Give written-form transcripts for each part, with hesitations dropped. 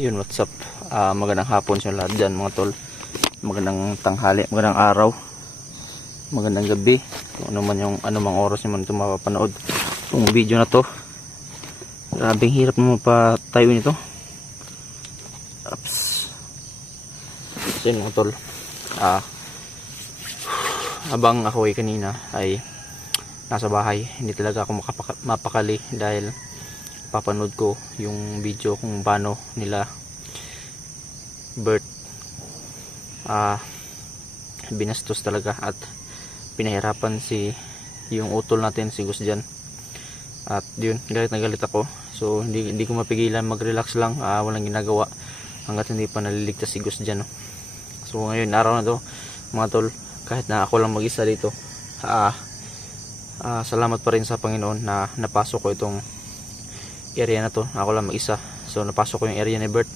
Yun, what's up? Magandang hapon sa lahat dyan mga tol. Magandang tanghali, magandang araw, magandang gabi. Kung ano man yung anumang oras nyo man ito mapapanood itong video na to. Grabing hirap naman pa tayo nito. Ups. So yun mga tol, habang ako ay kanina ay nasa bahay, hindi talaga ako mapakali dahil papanood ko yung video kung paano nila Bert binastos talaga at pinahirapan yung utol natin si Gus dyan. At yun, galit na galit ako. So hindi ko mapigilan, mag-relax lang, walang ginagawa hanggat hindi pa naliligtas si Gus dyan, no? So ngayon, araw na to mga tol, kahit na ako lang mag-isa dito, salamat pa rin sa Panginoon na napasok ko itong area na to. Ako lang mag-isa, so napasok ko yung area ni Bert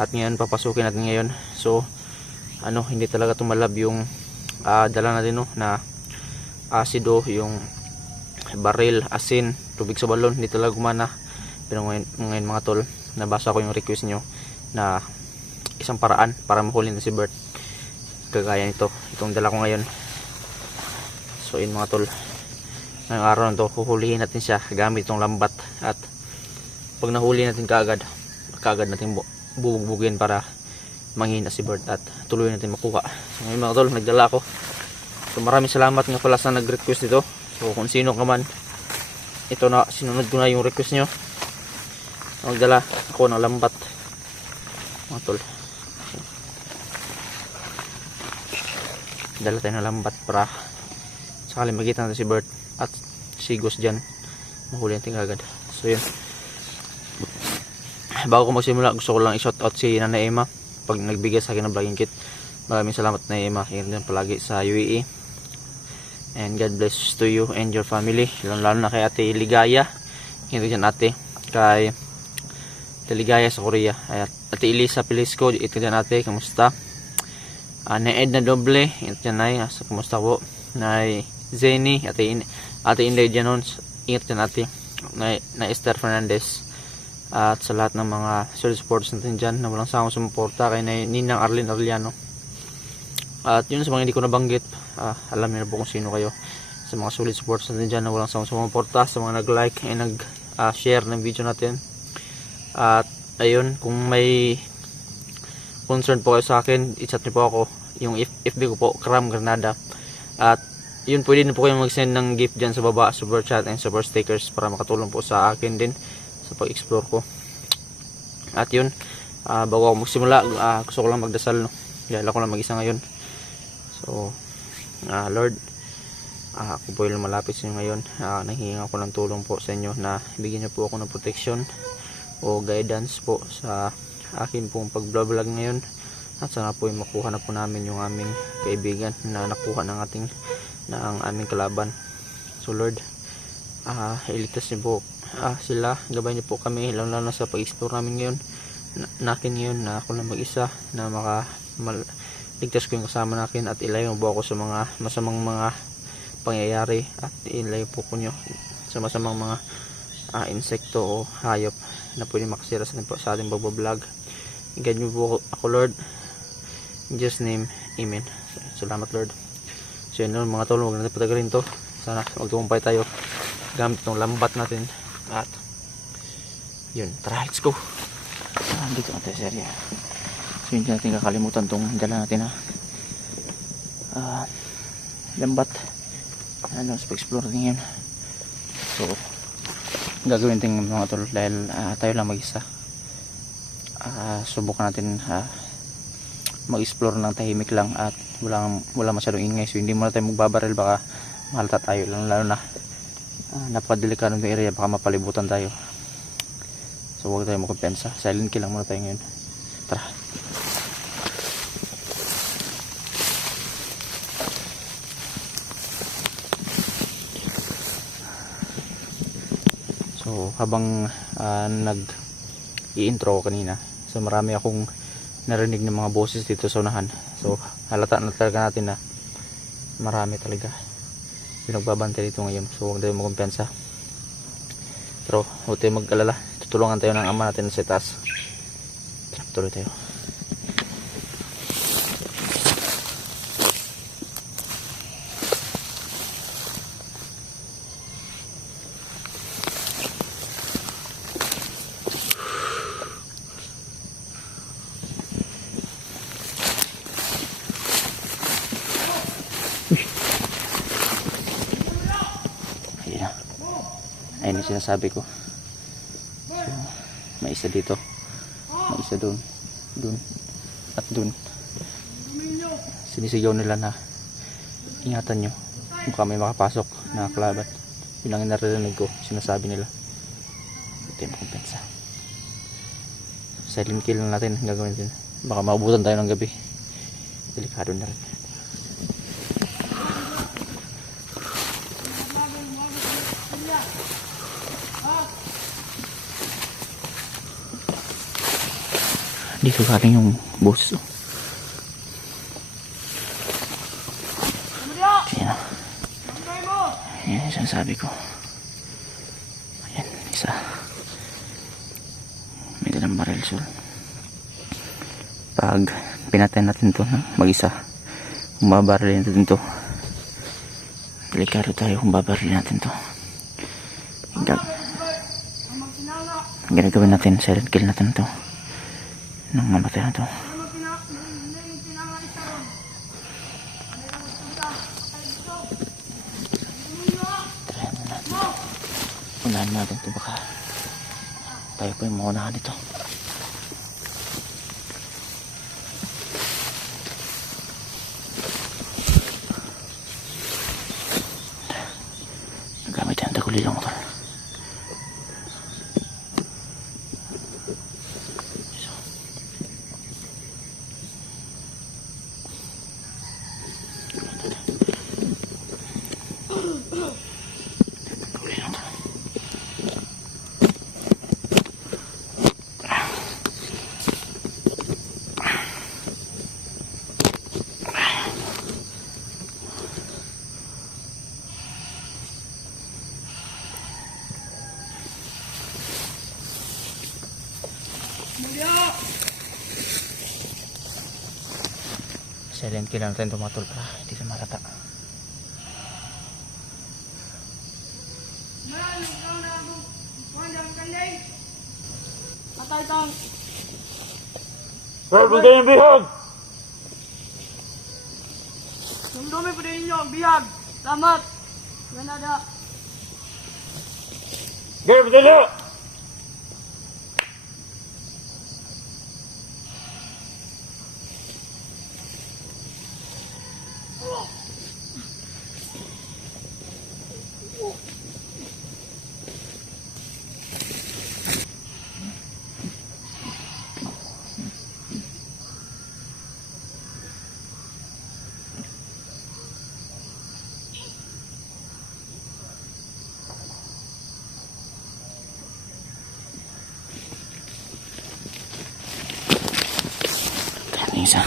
at ngayon papasukin natin ngayon. So hindi talaga tumalab yung dala natin, no, na asido, yung baril, asin, tubig sa balon, hindi talaga gumana. Pero ngayon mga tol, nabasa ko yung request nyo na isang paraan para mahuli na si Bert kagaya nito, itong dala ko ngayon. So yun mga tol, ngayong araw na to huhulihin natin siya gamit itong lambat. At pag nahuli natin kaagad natin bubugbugin para manghina si Bert at tuloy natin makuha. So ngayon mga tol, nagdala ako. So maraming salamat nga pala sa nag-request nito. So kung sino ka man, ito na, sinunod ko na yung request nyo. Nagdala ako ng lambat mga tol. Dala tayo ng lambat para sakali magkita natin si Bert at si Gus dyan, mahuli natin agad. So yun, bago ko magsimula, gusto ko lang i-shout out si Nanay Emma pag nagbigay sa akin ng vlogging kit. Maraming salamat Nanay Emma, ingat din palagi sa UAE, and God bless to you and your family, lalo na kay Ate Ligaya. Ingat dyan ate, kay Ate Ligaya sa Korea, at Ate Elisa Pilisco, ito dyan ate, kamusta? Na Edna Doble, ingat dyan Nay, kamusta po? Nay Zeni, Ate Inday Janons, ingat dyan ate. Na Esther Fernandez, at sa lahat ng mga solid supporters natin dyan na walang sawang sumuporta, kay Ninang Arlene Arellano. At yun, sa mga hindi ko nabanggit, alam niyo na po kung sino kayo. Sa mga solid supporters natin dyan na walang sawang sumuporta, sa mga nag-like and nag-share ng video natin. At ayun, kung may concern po kayo sa akin, i-chat niyo po ako, yung FB ko po, Kram Granada. At yun, pwede din po kayong mag-send ng gift dyan sa baba, super chat and super stickers, para makatulong po sa akin din sa pag-explore ko. At yun, bago ako magsimula, gusto ko lang magdasal, no? Dahil ako lang mag-isa ngayon. So Lord, ako po yung malapit sa inyo ngayon. Nanghihinga ako ng tulong po sa inyo na bigyan niyo po ako ng protection o guidance po sa akin pong pag-vlog ngayon. At sana po yung makuha na po namin yung aming kaibigan na nakuha ng aming kalaban. So Lord, iligtas niyo po sila, gabay niyo po kami, lalo na sa pag-explore namin ngayon, nakin ngayon na ako lang mag-isa, na ligtas ko yung kasama nakin, at ilayo po ako sa mga masamang mga pangyayari, at ilayo po ko nyo sa masamang mga insekto o hayop na pwede makasira sa ating pagbablog. Guide niyo po ako Lord, in Jesus name, amen. Salamat Lord. So yun mga tol, huwag natin patagalin to, sana magtukumpay tayo gamit ng lambat natin. At yun, tara, let's go. Dito natin serya. So hindi natin kakalimutan tong dala natin, lambat, sa pag-explore natin yan. So gagawin natin mga tol, dahil tayo lang mag-isa. Subukan natin mag-explore ng tahimik lang at wala masyadong ingay. So hindi muna tayo magbabaril, baka mahalata tayo, lalo na napakadelikado ng area, baka mapalibutan tayo. So huwag tayo makumpensa, silent kill lang muna tayo ngayon. Tara. So habang nag-i-intro ko kanina, so marami akong narinig ng mga boses dito sa unahan. So halata na talaga natin na marami talaga pinagbabantay dito ngayon. So huwag tayo magkumpensa, pero huwag tayo mag-alala, tutulungan tayo ng ama natin sa taas. Tuloy tayo. Ayun yung sinasabi ko. So, may isa dito, may isa doon, doon, at doon. Sinisigaw nila na ingatan nyo kung kami makapasok na kalaban. Yun ang narinig ko, sinasabi nila. Ito yung kumpensa. Silent kill na natin gagawin din. Baka maubutan tayo ng gabi. Delikado na rin. Dito galing yung boss. Ayan. Ayan yung sinasabi ko. Ayan, isa. May dalang barrel sol. Pag pinatay natin to mag-isa, kung babaril natin to, delikado tayo kung babaril natin to. Ginagawin natin, silent kill natin to nang mamatay na to. Unahan natin to, baka tayo pa yung maunahan dito. Nagamit yan, taguli lang motor. Silent kill natin tumatol para hindi siya malata. Patay tang. Pwede yung bihag! Sumdumi po din ninyo ang bihag. Salamat. Ganada. Gaya, padala! Isa.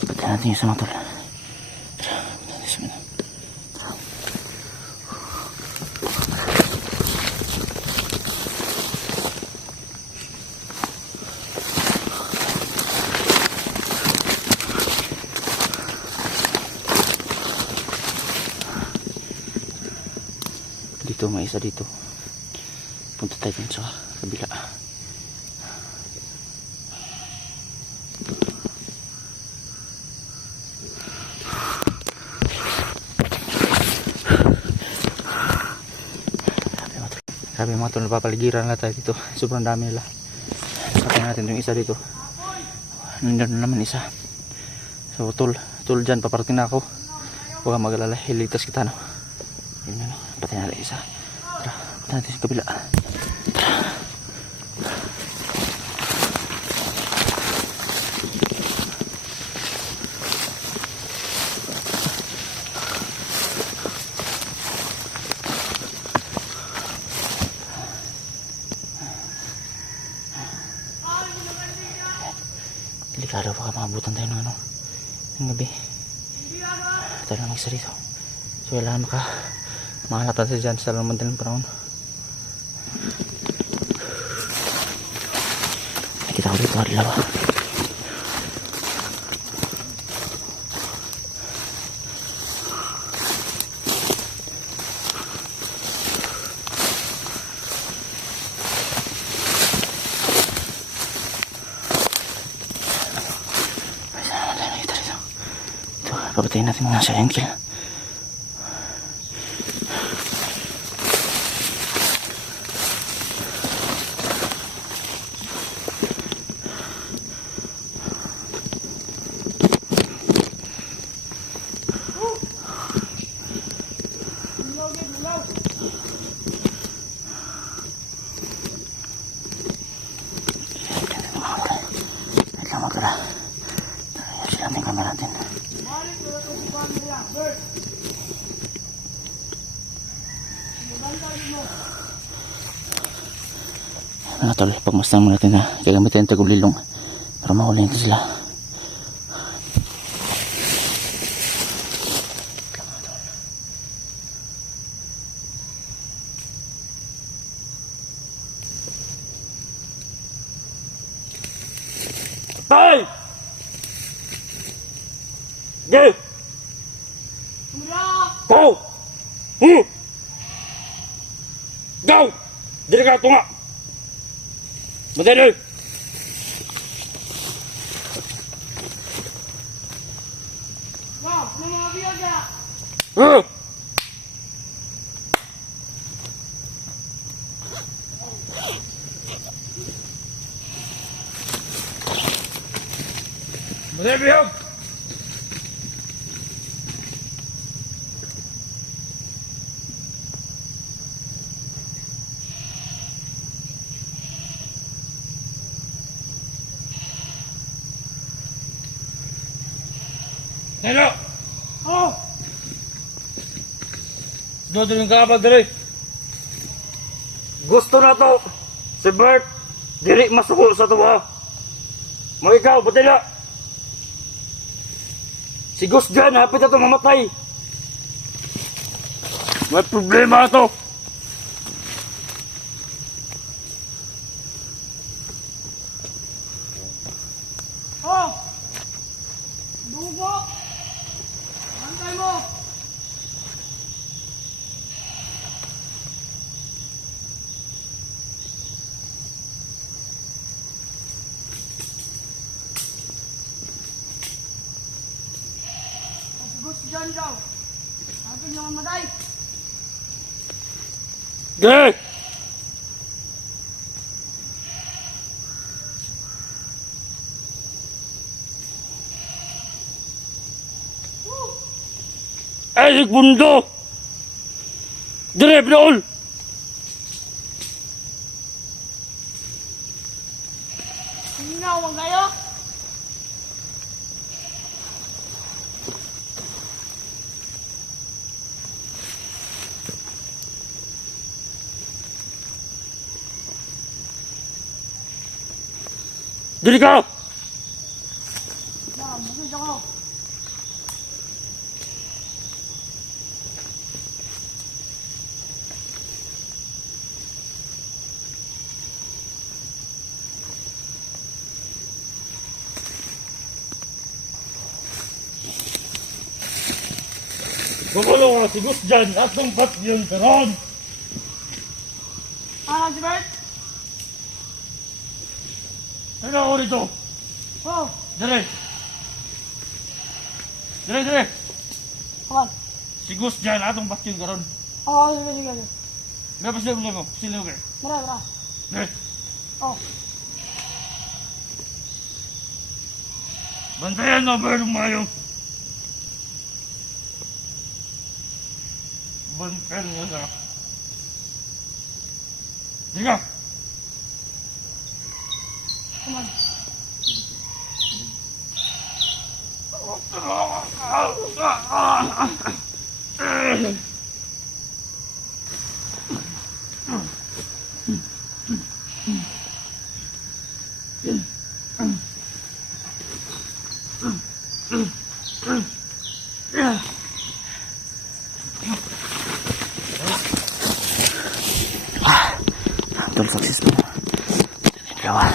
Pagka natin yung sama tol. Dito may isa dito. Punta tayo dun sa kabila. Sabi mga tol, napapaligiran na tayo dito. Sobrang dami nila. Patay natin yung isa dito. Nandun na naman isa. So tol dyan, paparating na ako. Huwag kang mag-alala, hiligtas kita no. Yun na, patay natin isa. Tara, patay natin sa kabila. Tara. Delikado, baka maabutan tayo ng ng gabi. Tayo lang mag-isa rito. So kailangan makahanap natin dyan sa madaling panahon. Ito adlaw. Papatayin natin mga silent kill. Wait lang magkara. Ayos lang yung camera natin. Mga tol, pagmastang mo natin ha. Gagamitin yung tagulilong para mahuli natin sila. Tay! Go! Go! Go! Dili ka tunga! Madali! Madali bihag! Nelo! Oh! Doon yung kapag dali. Gusto na to. Si Bert. Dili masuko sa tuwa. Mga ikaw, ba't nila? Si Gus dyan, hapit na to mamatay. May problema to. Oh! Dugo! Bantay mo! Pagsigos dyan daw. Atin yung mamatay. Gay! Ay, bundo! Dire, binaol! Sinawang kayo? Dire ka! Masig ako. Gumalaw nga si Gus dyan at ng pat yun karon. Si Bert? Ano ako rito? Oh! Dire! Dire, dire! Kawan. Si Gus dyan atong bat yun karon. Oh, sige, sige, sige. May pasilip mo, pasilip mo. Mara, mara. Dire! Oh. Bantayan mo ba yung mayo? Bantayan mo na. Dire ka! Come on. Betul successful. Dalawa.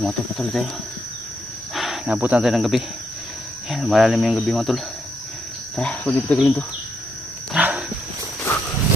Tara mga tol, patuloy tayo. Nabutan tayo ng gabi. Yan, malalim yung gabi mga tol. Tara, huwag dito tagalin to.